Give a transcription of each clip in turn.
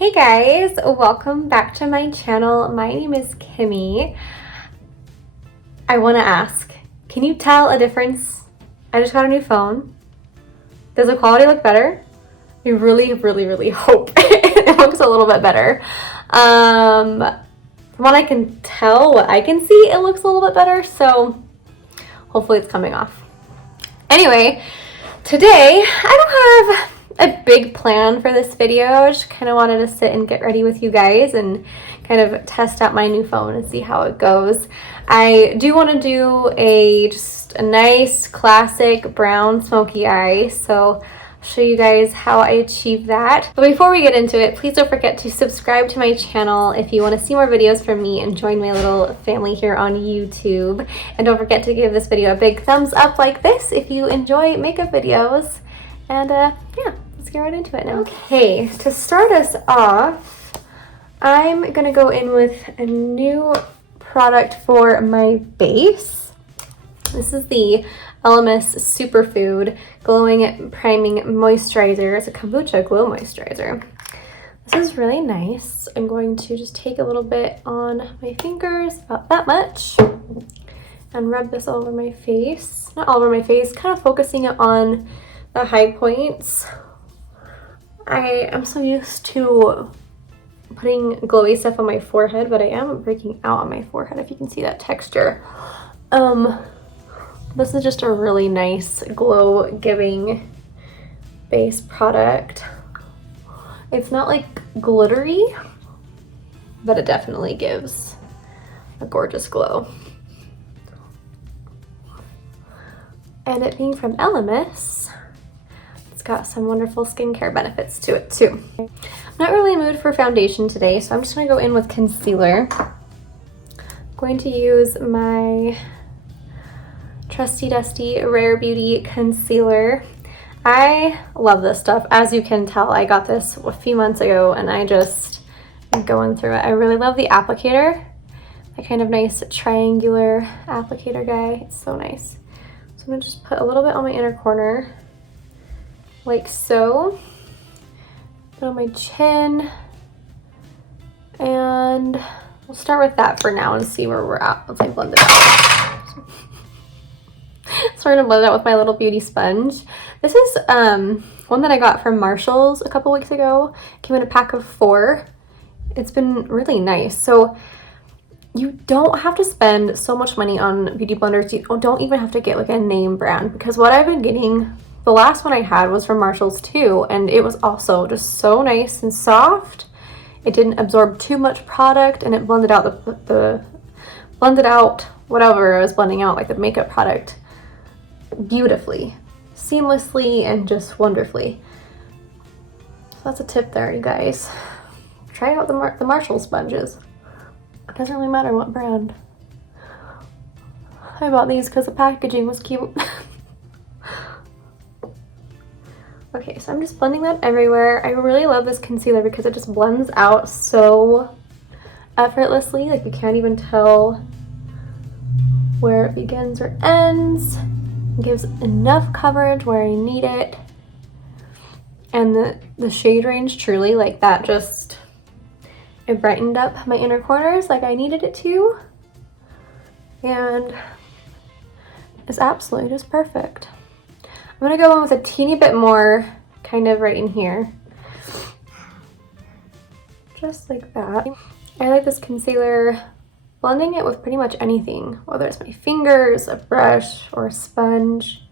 Hey guys, welcome back to my channel. My name is Gimme. I want to ask, can you tell a difference? I just got a new phone. Does the quality look better? I really hope it looks a little bit better. From what I can tell, what I can see, it looks a little bit better, so hopefully it's coming off. Anyway, today I don't have a big plan for this video. I just kind of wanted to sit and get ready with you guys and kind of test out my new phone and see how it goes. I do want to do just a nice classic brown smoky eye, so I'll show you guys how I achieve that. But before we get into it, please don't forget to subscribe to my channel if you want to see more videos from me and join my little family here on YouTube. And don't forget to give this video a big thumbs up like this if you enjoy makeup videos. And yeah, let's get right into it now. Okay, to start us off, I'm gonna go in with a new product for my base. This is the ELEMIS Superfood Glowing Priming Moisturiser. It's a kombucha glow moisturizer. This is really nice. I'm going to just take a little bit on my fingers, about that much, and rub this all over my face. Not all over my face, kind of focusing it on the high points. I am so used to putting glowy stuff on my forehead, but I am breaking out on my forehead, if you can see that texture. This is just a really nice glow giving base product. It's not like glittery, but it definitely gives a gorgeous glow. And it being from ELEMIS, it's got some wonderful skincare benefits to it too. I'm not really in the mood for foundation today, so I'm just gonna go in with concealer. I'm going to use my trusty dusty Rare Beauty concealer. I love this stuff. As you can tell, I got this a few months ago and I just am going through it. I really love the applicator. That kind of nice triangular applicator guy. It's so nice. So I'm gonna just put a little bit on my inner corner, like so. Put on my chin, and we'll start with that for now and see where we're at once I blend it out. So I'm gonna blend it out with my little beauty sponge. This is one that I got from Marshall's a couple weeks ago. It came in a pack of 4. It's been really nice. So you don't have to spend so much money on beauty blenders. You don't even have to get like a name brand, because what I've been getting, the last one I had was from Marshall's too, and it was also just so nice and soft. It didn't absorb too much product, and it blended out blended out whatever I was blending out, like the makeup product, beautifully, seamlessly, and just wonderfully. So that's a tip there, you guys. Try out the Marshall sponges. It doesn't really matter what brand. I bought these because the packaging was cute. Okay, so I'm just blending that everywhere. I really love this concealer because it just blends out so effortlessly. Like you can't even tell where it begins or ends. It gives enough coverage where I need it. And the shade range, truly, like that just, it brightened up my inner corners like I needed it to. And it's absolutely just perfect. I'm gonna go in with a teeny bit more, kind of right in here. Just like that. I like this concealer, blending it with pretty much anything, whether it's my fingers, a brush, or a sponge.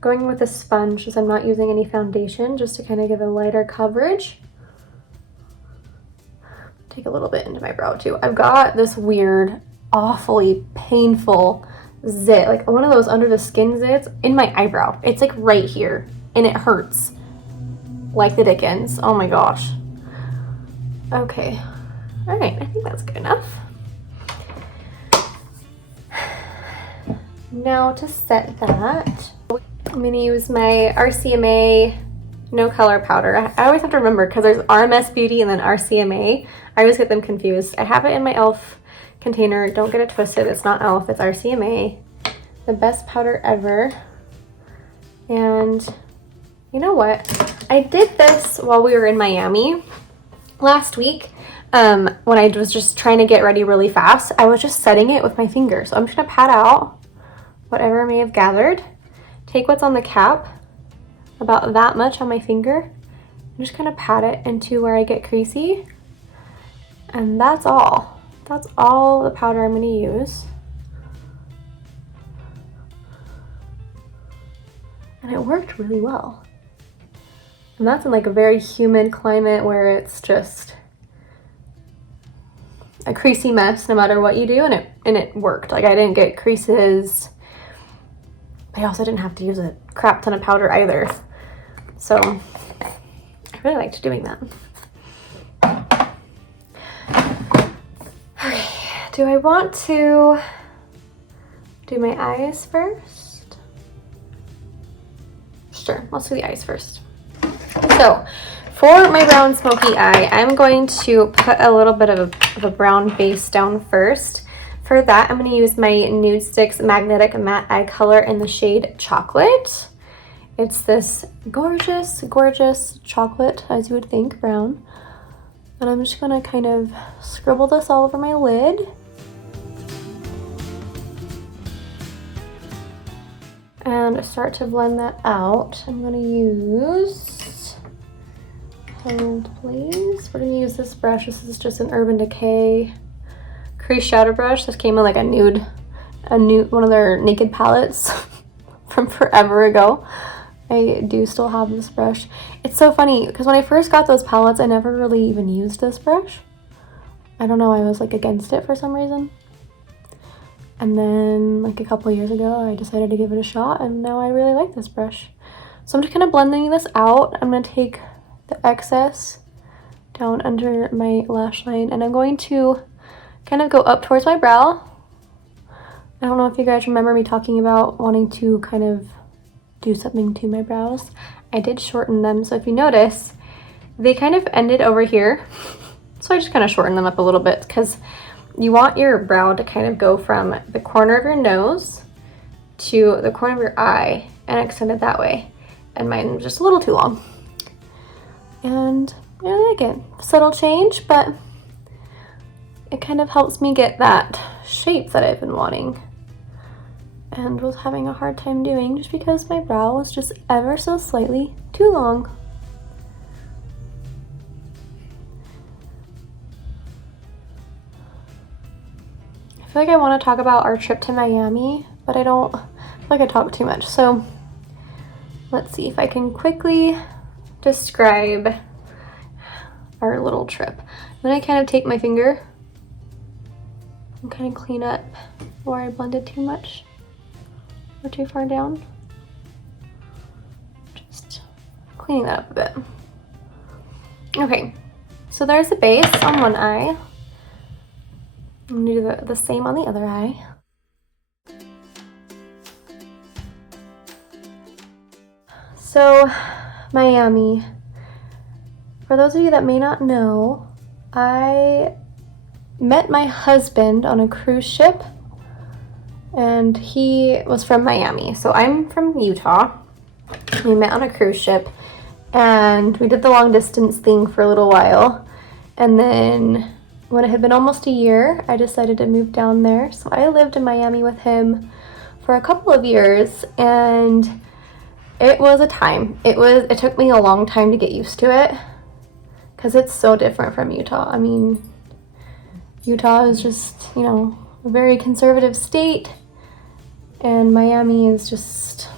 Going with a sponge as I'm not using any foundation, just to kind of give a lighter coverage. Take a little bit into my brow too. I've got this weird, awfully painful zit, like one of those under the skin zits in my eyebrow. It's like right here and it hurts like the dickens. Oh my gosh. Okay, all right, I think that's good enough. Now to set that, I'm gonna use my RCMA no color powder. I always have to remember because there's RMS Beauty and then RCMA. I always get them confused. I have it in my e.l.f. container. Don't get it twisted. It's not e.l.f., it's RCMA. The best powder ever. And you know what? I did this while we were in Miami. last week, when I was just trying to get ready really fast, I was just setting it with my finger. So I'm just gonna pat out whatever I may have gathered. Take what's on the cap, about that much on my finger, and just kind of pat it into where I get creasy. And that's all. That's all the powder I'm gonna use. And it worked really well. And that's in like a very humid climate where it's just a creasy mess no matter what you do, and it worked. Like I didn't get creases, but I also didn't have to use a crap ton of powder either. So I really liked doing that. Okay, do I want to do my eyes first? Sure, let's do the eyes first. So for my brown smoky eye, I'm going to put a little bit of a brown base down first. For that, I'm going to use my NUDESTIX Magnetic Matte Eye Color in the shade Chocolate. It's this gorgeous, gorgeous chocolate, as you would think, brown. And I'm just going to kind of scribble this all over my lid. And start to blend that out. I'm going to use, hold please, we're going to use this brush. This is just an Urban Decay crease shadow brush. This came in like a nude, one of their naked palettes from forever ago. I do still have this brush. It's so funny because when I first got those palettes, I never really even used this brush. I don't know, I was like against it for some reason. And then like a couple years ago, I decided to give it a shot, and now I really like this brush. So I'm just kind of blending this out. I'm going to take the excess down under my lash line, and I'm going to kind of go up towards my brow. I don't know if you guys remember me talking about wanting to kind of do something to my brows. I did shorten them, so if you notice, they kind of ended over here. So I just kind of shortened them up a little bit because you want your brow to kind of go from the corner of your nose to the corner of your eye and extend it that way. And mine was just a little too long. And yeah, again, subtle change, but it kind of helps me get that shape that I've been wanting and was having a hard time doing just because my brow was just ever so slightly too long. I feel like I want to talk about our trip to Miami, but I don't feel like I talk too much. So let's see if I can quickly describe our little trip. Then I kind of take my finger and kind of clean up where I blended too much or too far down. Just cleaning that up a bit. Okay, so there's the base on one eye. I'm gonna do the same on the other eye. So, Miami. For those of you that may not know, I met my husband on a cruise ship, and he was from Miami. So I'm from Utah. We met on a cruise ship, and we did the long distance thing for a little while, and then when it had been almost a year, I decided to move down there. So I lived in Miami with him for a couple of years, and it was a time. It took me a long time to get used to it because it's so different from Utah. I mean, Utah is just, you know, a very conservative state, and Miami is just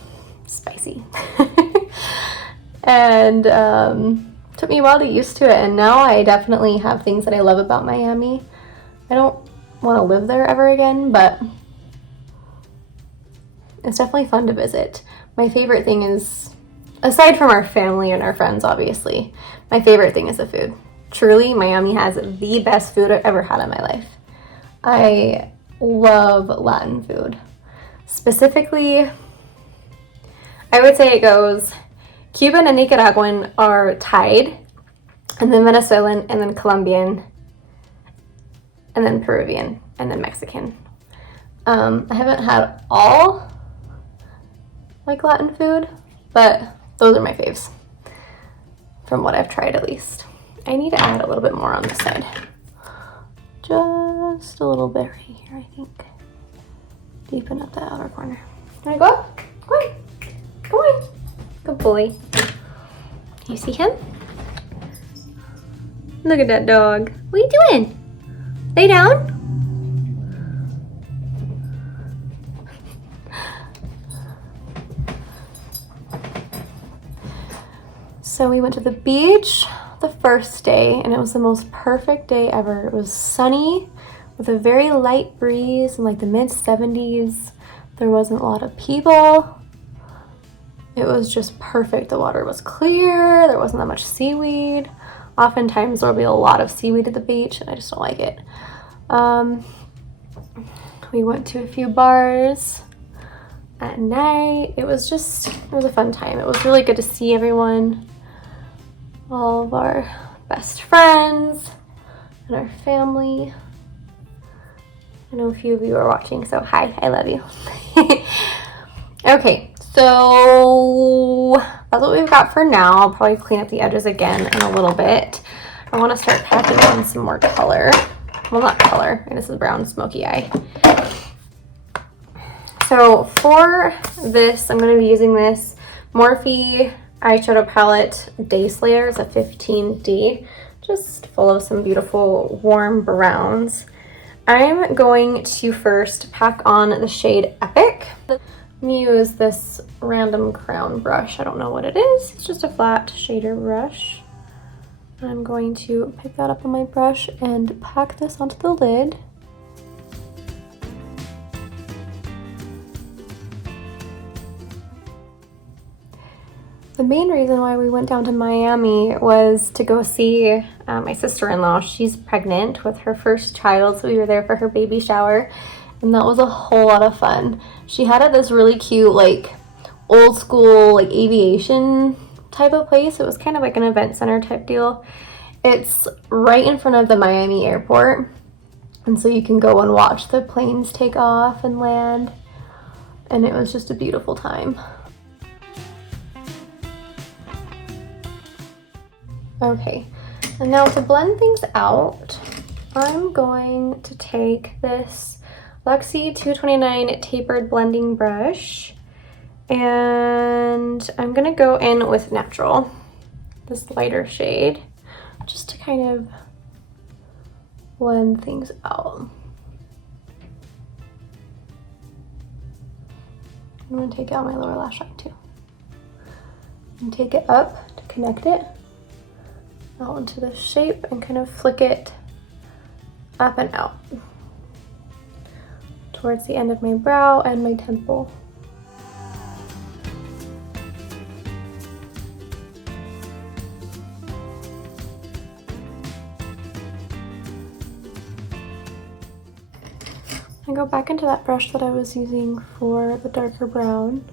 spicy. And took me a while to get used to it, and now I definitely have things that I love about Miami. I don't want to live there ever again, but it's definitely fun to visit. My favorite thing is, aside from our family and our friends, obviously, my favorite thing is the food. Truly, Miami has the best food I've ever had in my life. I love Latin food. Specifically, I would say it goes Cuban and Nicaraguan are tied, and then Venezuelan, and then Colombian, and then Peruvian, and then Mexican. I haven't had all like Latin food, but those are my faves from what I've tried at least. I need to add a little bit more on this side. Just a little bit right here, I think. Deepen up the outer corner. Can I go up? Go on. Come on. Good boy. You see him? Look at that dog. What are you doing? Lay down. So we went to the beach the first day and it was the most perfect day ever. It was sunny with a very light breeze in like the mid 70s. There wasn't a lot of people. It was just perfect. The water was clear. There wasn't that much seaweed. Oftentimes there'll be a lot of seaweed at the beach and I just don't like it. We went to a few bars at night. It was a fun time. It was really good to see everyone. All of our best friends and our family. I know a few of you are watching, so hi, I love you. Okay, so that's what we've got for now. I'll probably clean up the edges again in a little bit. I want to start packing on some more color. Well, not color, this is brown smoky eye. So for this, I'm going to be using this Morphe eyeshadow palette Day Slayers, a 15D, just full of some beautiful warm browns. I'm going to first pack on the shade Epic. I'm gonna use this random crown brush. I don't know what it is. It's just a flat shader brush. I'm going to pick that up on my brush and pack this onto the lid. The main reason why we went down to Miami was to go see my sister-in-law. She's pregnant with her first child, so we were there for her baby shower, and that was a whole lot of fun. She had this really cute, like, old school, like, aviation type of place. It was kind of like an event center type deal. It's right in front of the Miami airport, and so you can go and watch the planes take off and land, and it was just a beautiful time. Okay, and now to blend things out, I'm going to take this Luxie 229 tapered blending brush, and I'm gonna go in with Natural, this lighter shade, just to kind of blend things out. I'm gonna take out my lower lash line too, and take it up to connect it out into this shape and kind of flick it up and out towards the end of my brow and my temple. I go back into that brush that I was using for the darker brown,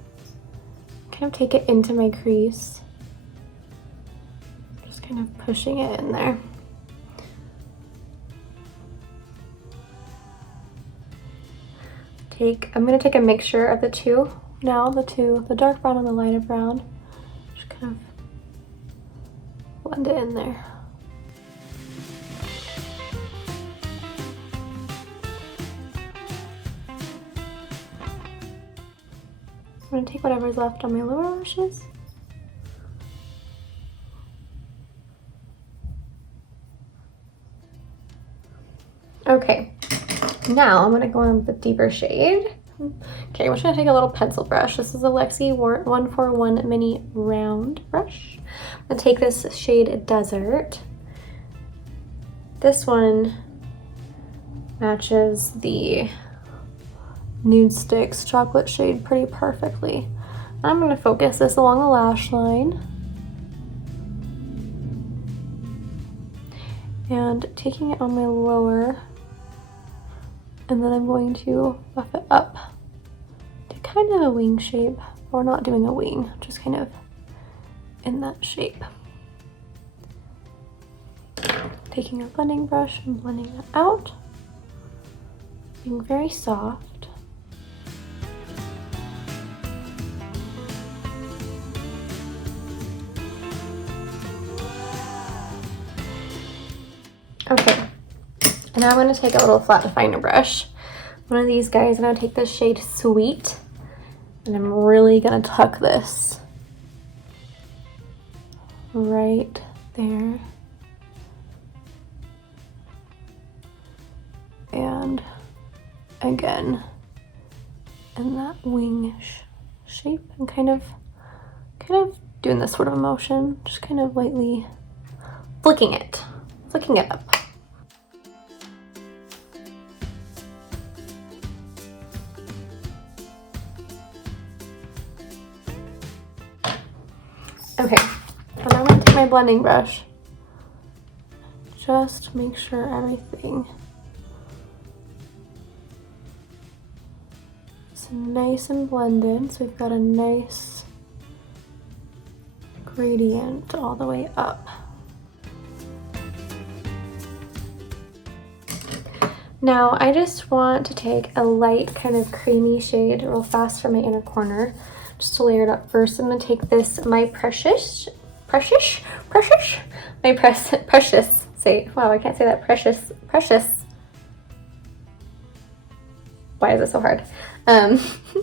kind of take it into my crease. Kind of pushing it in there. I'm going to take a mixture of the two now, the dark brown and the lighter brown. Just kind of blend it in there. I'm going to take whatever's left on my lower lashes. Okay, now I'm gonna go in with a deeper shade. Okay, I'm just gonna take a little pencil brush. This is a Luxie 141 mini round brush. I'm gonna take this shade Desert. This one matches the NUDESTIX chocolate shade pretty perfectly. I'm gonna focus this along the lash line. And taking it on my lower, and then I'm going to buff it up to kind of a wing shape. We're not doing a wing, just kind of in that shape. Taking a blending brush and blending that out, being very soft. Okay, and now I'm going to take a little flat definer brush. One of these guys, and I'm going to take this shade Sweet, and I'm really going to tuck this right there. And again, in that wing shape, and kind of doing this sort of motion, just kind of lightly flicking it up. Okay, and I'm going to take my blending brush, just make sure everything is nice and blended, so we've got a nice gradient all the way up. Now I just want to take a light kind of creamy shade real fast from my inner corner, just to layer it up first. I'm going to take this, my precious, wow, I can't say that, precious, why is it so hard,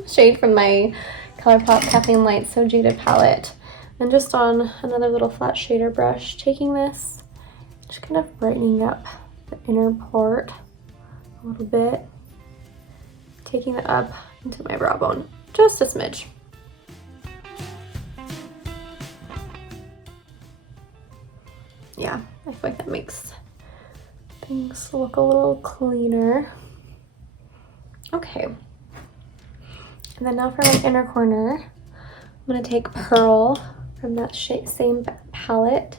shade from my ColourPop Caffeine Light So Jaded palette, and just on another little flat shader brush, taking this, just kind of brightening up the inner part a little bit, taking it up into my brow bone, just a smidge. Yeah, I feel like that makes things look a little cleaner. Okay, and then now for my inner corner, I'm going to take Pearl from that same palette.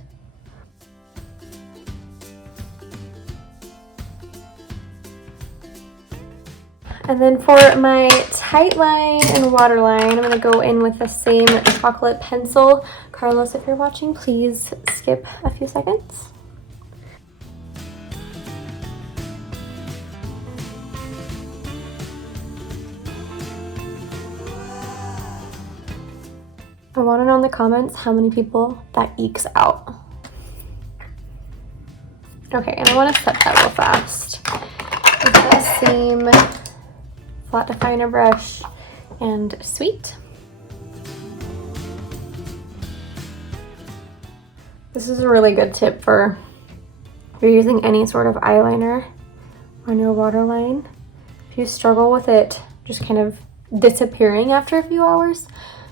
And then for my tight line and waterline, I'm going to go in with the same chocolate pencil. Carlos, if you're watching, please skip a few seconds. I want to know in the comments how many people that ekes out. Okay, and I want to set that real fast with that same flat definer brush and Sweet. This is a really good tip for if you're using any sort of eyeliner on your waterline. If you struggle with it just kind of disappearing after a few hours,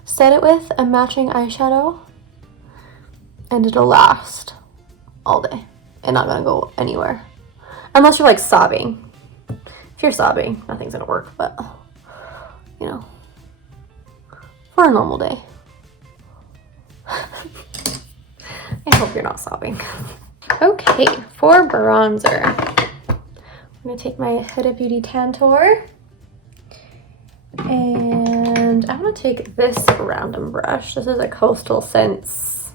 set it with a matching eyeshadow and it'll last all day and not gonna go anywhere. Unless you're like sobbing. If you're sobbing, nothing's gonna work, but you know, for a normal day. I hope you're not sobbing. Okay, for bronzer, I'm gonna take my Huda Beauty Tantour, and I'm gonna take this random brush. This is a Coastal Scents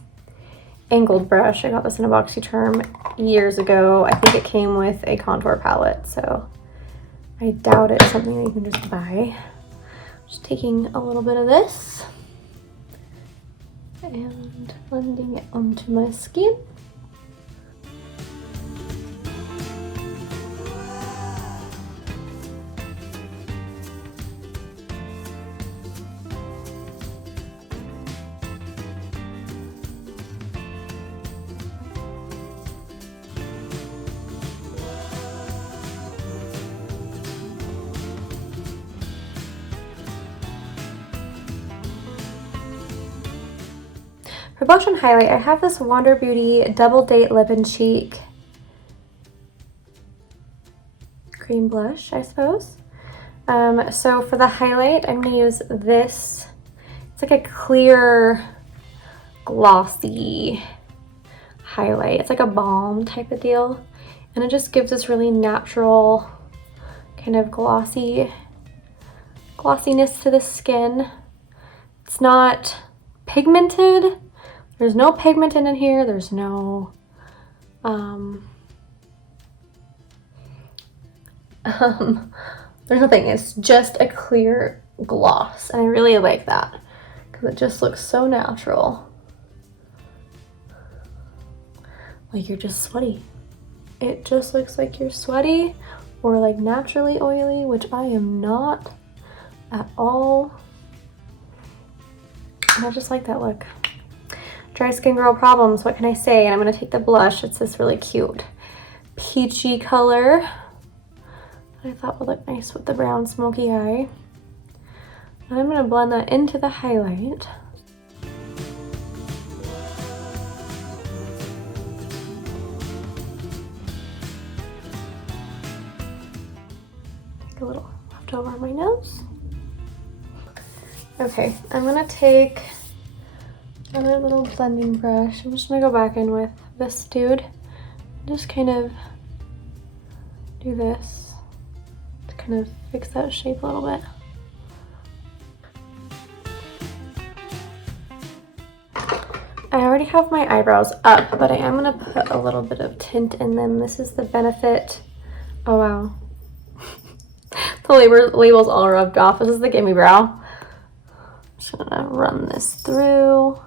angled brush. I got this in a BoxyCharm years ago. I think it came with a contour palette, so I doubt it's something that you can just buy. Just taking a little bit of this and blending it onto my skin. For blush and highlight, I have this Wander Beauty Double Date Lip and Cheek cream blush, I suppose. So for the highlight, I'm going to use this. It's like a clear, glossy highlight. It's like a balm type of deal. And it just gives this really natural kind of glossiness to the skin. It's not pigmented. There's no pigment in here. There's no there's nothing. It's just a clear gloss, and I really like that because it just looks so natural. Like you're just sweaty. it just looks like you're sweaty or like naturally oily, which I am not at all. And I just like that look. Dry skin girl problems, what can I say? And I'm gonna take the blush. It's this really cute peachy color that I thought would look nice with the brown smoky eye. And I'm gonna blend that into the highlight. A little left over on my nose. Okay, I'm gonna take another little blending brush. I'm just gonna go back in with this dude. Just kind of do this to kind of fix that shape a little bit. I already have my eyebrows up, but I am gonna put a little bit of tint in them. This is the Benefit. Oh wow. The label's all rubbed off. This is the Gimme Brow. Just gonna run this through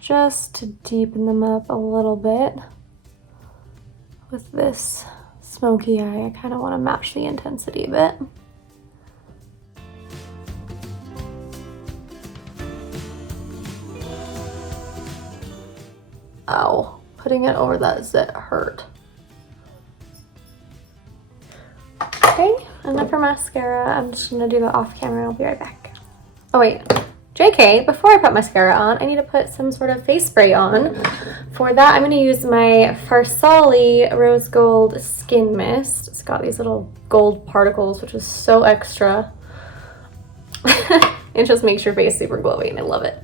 just to deepen them up a little bit with this smoky eye. I kind of want to match the intensity a bit. Ow, putting it over that zit hurt. Okay, enough for mascara. I'm just gonna do that off camera. I'll be right back. Oh wait, JK, before I put mascara on, I need to put some sort of face spray on. For that, I'm gonna use my FARSÁLI Rose Gold Skin Mist. It's got these little gold particles, which is so extra. It just makes your face super glowy and I love it.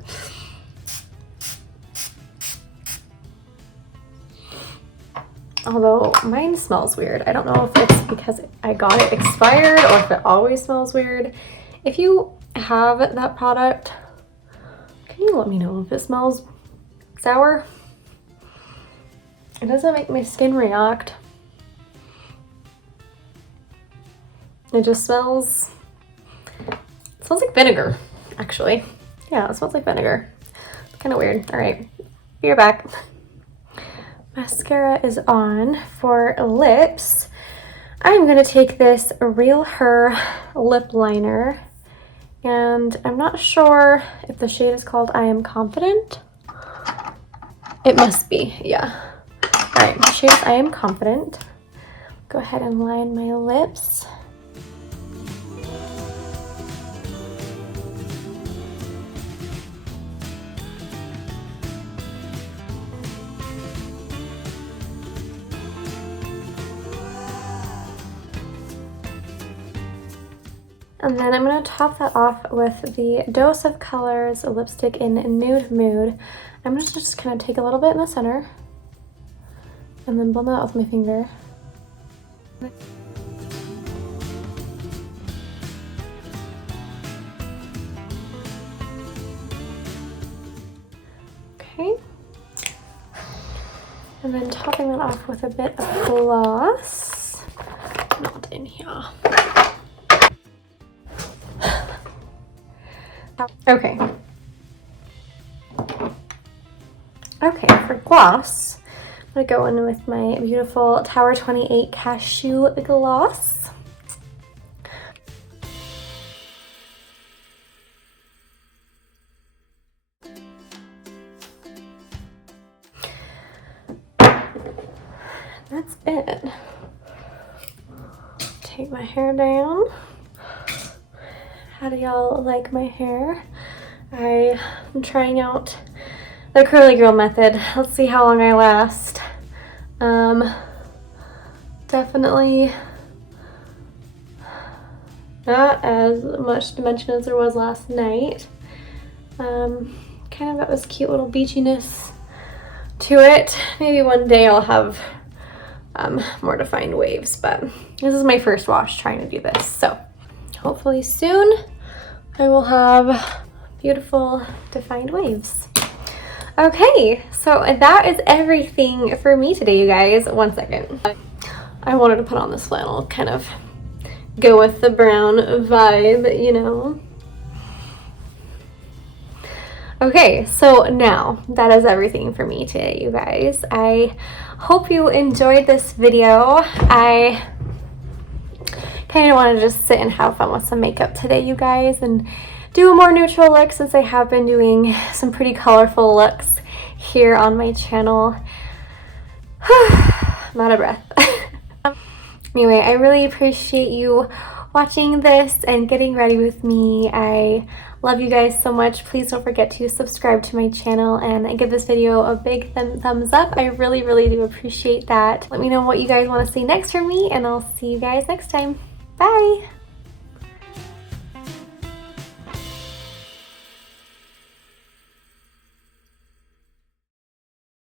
Although mine smells weird. I don't know if it's because I got it expired or if it always smells weird. If you have that product, can you let me know if it smells sour? It doesn't make my skin react. It just smells like vinegar, actually. Yeah, it smells like vinegar. It's kind of weird. All right, be right back. Mascara is on. For lips, I'm gonna take this REALHER lip liner, and I'm not sure if the shade is called I Am Confident. It must be, yeah. All right, the shade is I Am Confident. Go ahead and line my lips. And then I'm going to top that off with the Dose of Colors lipstick in Nude Mood. I'm going to just kind of take a little bit in the center and then blend that out with my finger. Okay. And then topping that off with a bit of gloss. Not in here. Okay. Okay, for gloss, I'm gonna go in with my beautiful Tower 28 Cashew gloss. That's it. Take my hair down. How do y'all like my hair? I am trying out the curly girl method. Let's see how long I last. Definitely not as much dimension as there was last night. Kind of got this cute little beachiness to it. Maybe one day I'll have more defined waves, but this is my first wash trying to do this. So hopefully soon I will have beautiful defined waves. Okay, so that is everything for me today, you guys. One second. I wanted to put on this flannel, kind of go with the brown vibe, you know. Okay, so now that is everything for me today, you guys. I hope you enjoyed this video. I kind of want to just sit and have fun with some makeup today, you guys, and do a more neutral look since I have been doing some pretty colorful looks here on my channel. I'm out of breath. Anyway, I really appreciate you watching this and getting ready with me. I love you guys so much. Please don't forget to subscribe to my channel and give this video a big thumbs up. I really, really do appreciate that. Let me know what you guys want to see next from me, and I'll see you guys next time. Bye!